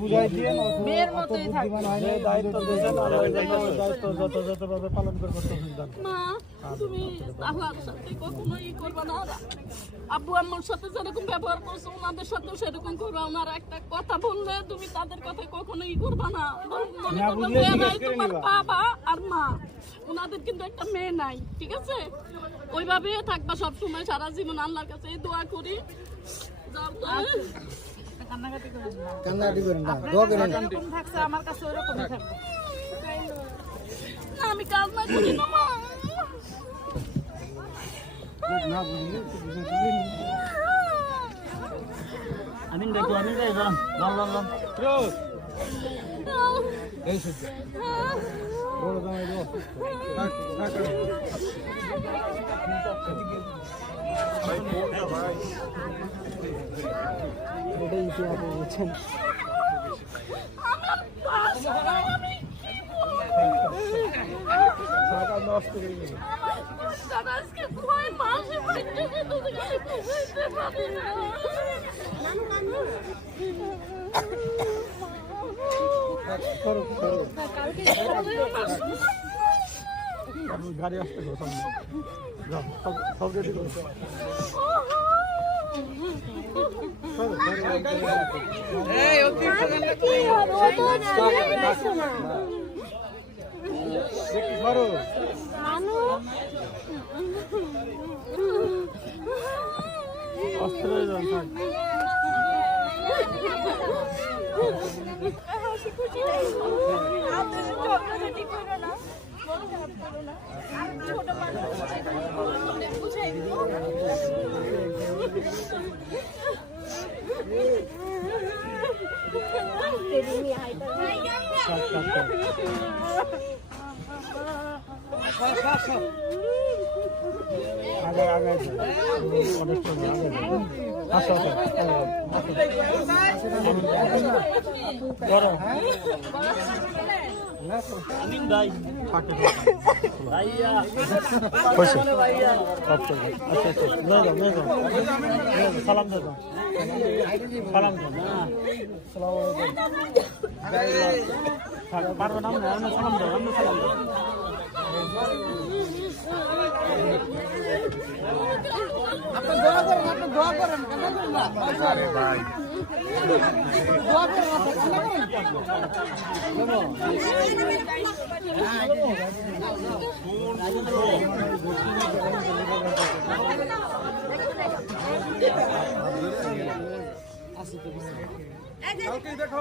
বুঝাই দিয়ে মেয়ের মতোই থাকবে। দায়িত্ব দিয়েছেন আর ওই দায়িত্ব যথাযথভাবে পালন করে করতে সিদ্ধান্ত। মা তুমি আল্লাহর সাথে কখনোই করবে না। আব্বু আম্মুর সাথে যেরকম ব্যবহার করছো ওনাদের সাথেও সেরকম করবে। ওনারা একটা কথা বললে তুমি তাদের কথা কখনোই করবে না। মনে করবে এরাই তোমার বাবা আর মা, ওনাদের কিন্তু একটা মেয়ে নাই, ঠিক আছে? ওইভাবে থাকবা সব সময় সারা জীবন। আল্লাহর কাছে এই দোয়া করি। কান্নাকাটি করেন না। কান্নাকাটি করেন না, দোয়া করেন। যেরকম থাকছে আমার কাছে ওরকমই থাকবে। না, আমি কাজ না করি না মা। না বুঝলে আমিন দেখো, আমিন ভাই যান যান যান যান। এই সত্যি বড় দামে দাও কাট এটাই তো আপনি বলছেন। টাকা নষ্ট করে দিলেন। আজকে 6 মাসে পেটে বুঝতে পারি না। করো গাড়ি আসতে গো সামনে যাও সব রেডি করো। করো অস্ত্র আগে আগে অনেক সময় আগে আসো করো আমিন ভাই ফাটে ভাইয়া খুশি আচ্ছা আচ্ছা নিয়ে যাও সালাম দাও সালাম দাও আসসালামু আলাইকুম পারবে না আমরা সালাম দাও আমরা সালাম দাও আপনি দোয়া করেন আরে ভাই দোয়া করেন আপনি